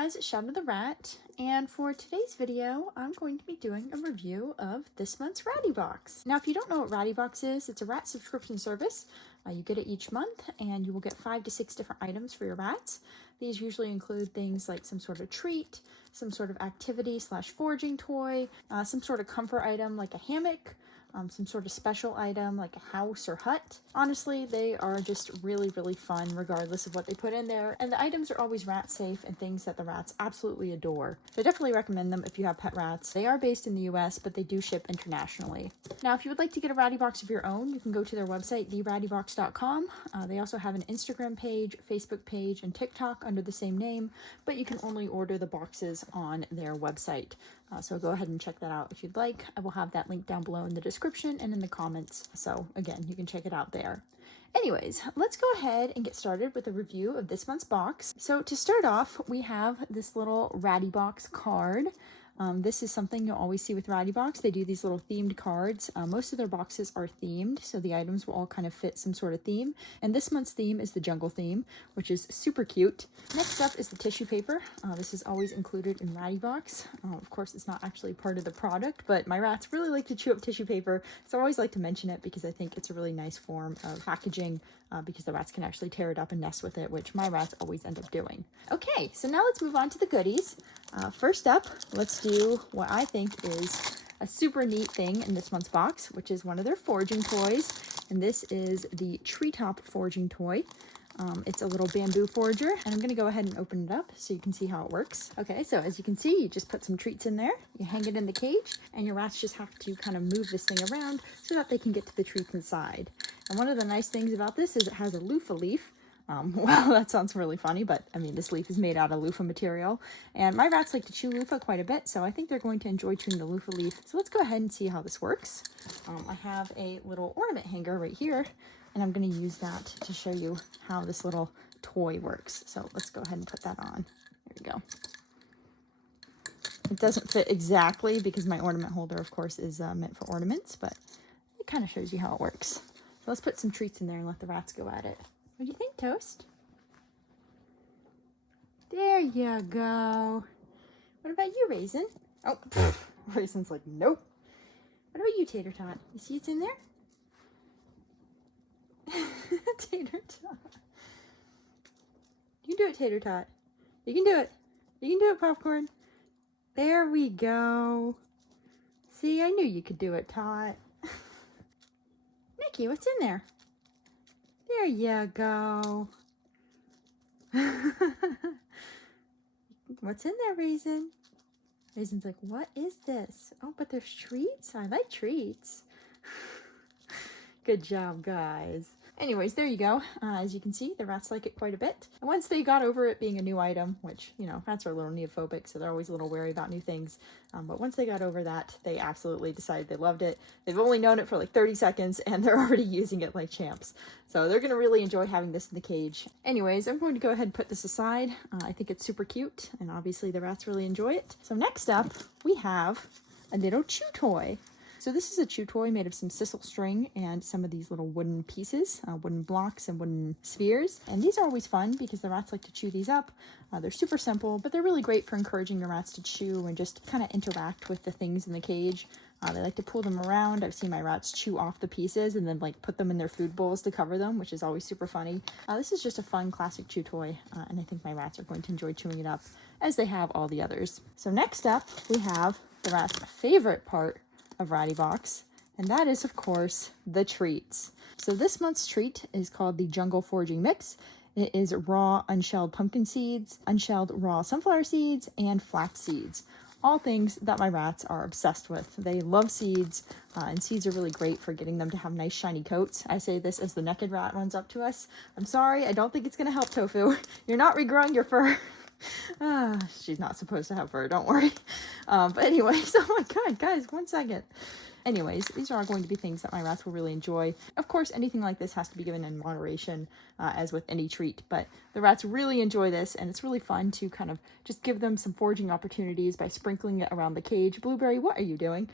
guys, Shadow the Rat, and for today's video, I'm going to be doing a review of this month's Ratty Box. Now, if you don't know what Ratty Box is, it's a rat subscription service. You get it each month, and you will get 5 to 6 different items for your rats. These usually include things like some sort of treat, some sort of activity / foraging toy, some sort of comfort item like a hammock, some sort of special item like a house or hut. Honestly, they are just really fun regardless of what they put in there, and the items are always rat safe and things that the rats absolutely adore. So I definitely recommend them if you have pet rats. They are based in the US, but they do ship internationally. Now, if you would like to get a Ratty Box of your own, you can go to their website, therattybox.com. They also have an Instagram page, Facebook page, and TikTok under the same name, but you can only order the boxes on their website. So go ahead and check that out if you'd like. I will have that link down below in the description and in the comments. So again, you can check it out there. Anyways, let's go ahead and get started with a review of this month's box. So to start off, we have this little Ratty Box card. This is something you'll always see with Ratty Box. They do these little themed cards. Most of their boxes are themed, so the items will all kind of fit some sort of theme. And this month's theme is the jungle theme, which is super cute. Next up is the tissue paper. This is always included in Ratty Box. Of course, it's not actually part of the product, but my rats really like to chew up tissue paper, so I always like to mention it because I think it's a really nice form of packaging because the rats can actually tear it up and mess with it, which my rats always end up doing. Okay, so now let's move on to the goodies. First up, let's do what I think is a super neat thing in this month's box, which is one of their foraging toys. And this is the treetop foraging toy. It's a little bamboo forager, and I'm going to go ahead and open it up so you can see how it works. Okay, so as you can see, you just put some treats in there, you hang it in the cage, and your rats just have to kind of move this thing around so that they can get to the treats inside. And one of the nice things about this is it has a loofah leaf. Well, that sounds really funny, but I mean, this leaf is made out of loofah material, and my rats like to chew loofah quite a bit, so I think they're going to enjoy chewing the loofah leaf. So let's go ahead and see how this works. I have a little ornament hanger right here, and I'm going to use that to show you how this little toy works. So let's go ahead and put that on. There we go. It doesn't fit exactly because my ornament holder, of course, is meant for ornaments, but it kind of shows you how it works. So let's put some treats in there and let the rats go at it. What do you think, Toast? There you go. What about you, Raisin? Oh, Raisin's like, nope. What about you, Tater Tot? You see it's in there? Tater Tot. You can do it, Tater Tot. You can do it. You can do it, Popcorn. There we go. See, I knew you could do it, Tot. Mickey, what's in there? There you go. What's in there, Raisin? Raisin's like, what is this? Oh, but there's treats? I like treats. Good job, guys. Anyways, there you go. As you can see, the rats like it quite a bit. And once they got over it being a new item, which, you know, rats are a little neophobic, so they're always a little wary about new things. But once they got over that, they absolutely decided they loved it. They've only known it for like 30 seconds, and they're already using it like champs. So they're going to really enjoy having this in the cage. Anyways, I'm going to go ahead and put this aside. I think it's super cute, and obviously the rats really enjoy it. So next up, we have a little chew toy. So this is a chew toy made of some sisal string and some of these little wooden pieces, wooden blocks and wooden spheres. And these are always fun because the rats like to chew these up. They're super simple, but they're really great for encouraging the rats to chew and just kind of interact with the things in the cage. They like to pull them around. I've seen my rats chew off the pieces and then like put them in their food bowls to cover them, which is always super funny. This is just a fun classic chew toy, and I think my rats are going to enjoy chewing it up as they have all the others. So next up, we have the rats' favorite part of Ratty Box, and that is, of course, the treats. So this month's treat is called the Jungle Foraging Mix. It is raw unshelled pumpkin seeds, unshelled raw sunflower seeds, and flax seeds. All things that my rats are obsessed with. They love seeds, and seeds are really great for getting them to have nice shiny coats. I say this as the naked rat runs up to us. I'm sorry, I don't think it's going to help, Tofu. You're not regrowing your fur. She's not supposed to have fur, don't worry. But anyways, oh my god, guys, 1 second. Anyways, these are all going to be things that my rats will really enjoy. Of course, anything like this has to be given in moderation, as with any treat, but the rats really enjoy this, and it's really fun to kind of just give them some foraging opportunities by sprinkling it around the cage. Blueberry, what are you doing?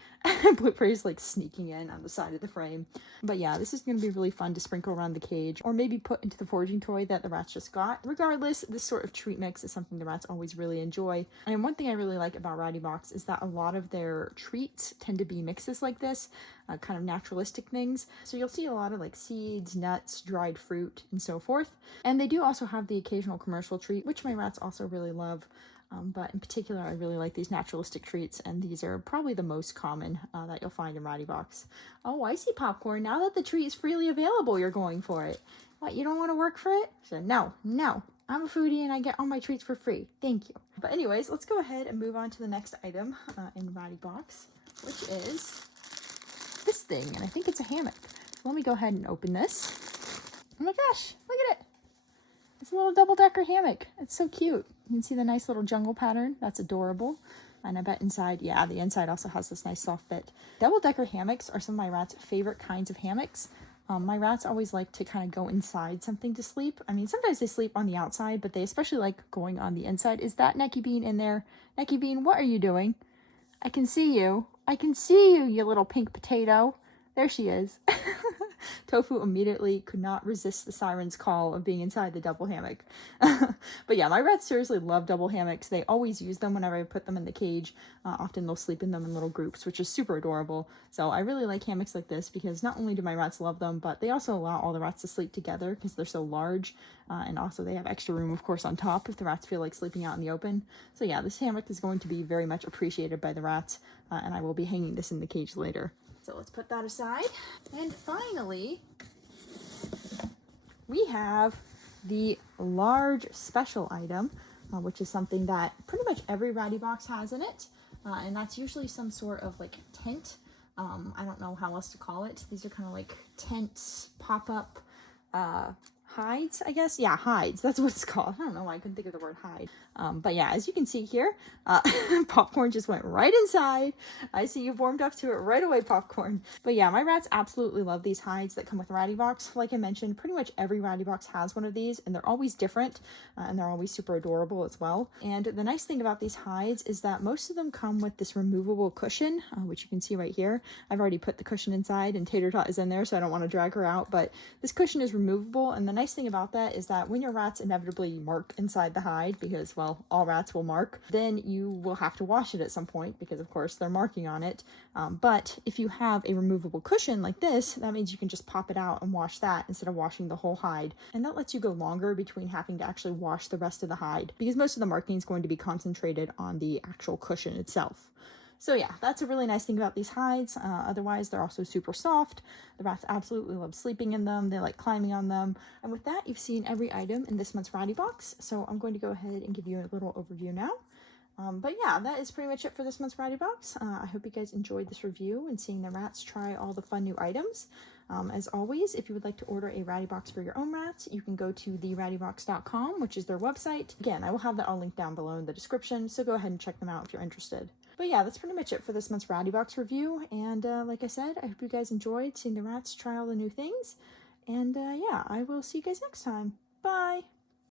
Blueberry's like sneaking in on the side of the frame. But yeah, this is going to be really fun to sprinkle around the cage, or maybe put into the foraging toy that the rats just got. Regardless, this sort of treat mix is something the rats always kids really enjoy. And one thing I really like about Ratty Box is that a lot of their treats tend to be mixes like this, kind of naturalistic things. So you'll see a lot of like seeds, nuts, dried fruit, and so forth. And they do also have the occasional commercial treat, which my rats also really love. But in particular, I really like these naturalistic treats, and these are probably the most common that you'll find in Ratty Box. Oh, I see, Popcorn. Now that the treat is freely available, you're going for it. What, you don't want to work for it? So no, I'm a foodie and I get all my treats for free. Thank you. But anyways, let's go ahead and move on to the next item in Ratty Box, which is this thing, and I think it's a hammock. So let me go ahead and open this. Oh my gosh, look at it. It's a little double-decker hammock. It's so cute. You can see the nice little jungle pattern. That's adorable. And I bet inside, yeah, the inside also has this nice soft fit. Double-decker hammocks are some of my rats' favorite kinds of hammocks. My rats always like to kind of go inside something to sleep. I mean, sometimes they sleep on the outside, but they especially like going on the inside. Is that Necky Bean in there? Necky Bean, what are you doing? I can see you. I can see you, you little pink potato. There she is. Tofu immediately could not resist the siren's call of being inside the double hammock. But yeah, my rats seriously love double hammocks. They always use them whenever I put them in the cage. Often they'll sleep in them in little groups, which is super adorable. So I really like hammocks like this because not only do my rats love them, but they also allow all the rats to sleep together because they're so large. And also they have extra room, of course, on top if the rats feel like sleeping out in the open. So yeah, this hammock is going to be very much appreciated by the rats, and I will be hanging this in the cage later. So let's put that aside. And finally, we have the large special item, which is something that pretty much every Ratty Box has in it. And that's usually some sort of like tent. I don't know how else to call it. These are kind of like tents, pop-up hides, I guess. Yeah, hides. That's what it's called. I don't know why I couldn't think of the word hide. But yeah, as you can see here, Popcorn just went right inside. I see you've warmed up to it right away, Popcorn. But yeah, my rats absolutely love these hides that come with Ratty Box. Like I mentioned, pretty much every Ratty Box has one of these, and they're always different, and they're always super adorable as well. And the nice thing about these hides is that most of them come with this removable cushion, which you can see right here. I've already put the cushion inside, and Tater Tot is in there, so I don't want to drag her out, but this cushion is removable, and the nice thing about that is that when your rats inevitably mark inside the hide, because, well, all rats will mark, then you will have to wash it at some point because, of course, they're marking on it. But if you have a removable cushion like this, that means you can just pop it out and wash that instead of washing the whole hide. And that lets you go longer between having to actually wash the rest of the hide because most of the marking is going to be concentrated on the actual cushion itself. So yeah, that's a really nice thing about these hides. Otherwise, they're also super soft. The rats absolutely love sleeping in them. They like climbing on them. And with that, you've seen every item in this month's Ratty Box. So I'm going to go ahead and give you a little overview now. But yeah, that is pretty much it for this month's Ratty Box. I hope you guys enjoyed this review and seeing the rats try all the fun new items. As always, if you would like to order a Ratty Box for your own rats, you can go to therattybox.com, which is their website. Again, I will have that all linked down below in the description, so go ahead and check them out if you're interested. But yeah, that's pretty much it for this month's Ratty Box review. And like I said, I hope you guys enjoyed seeing the rats try all the new things. And yeah, I will see you guys next time. Bye!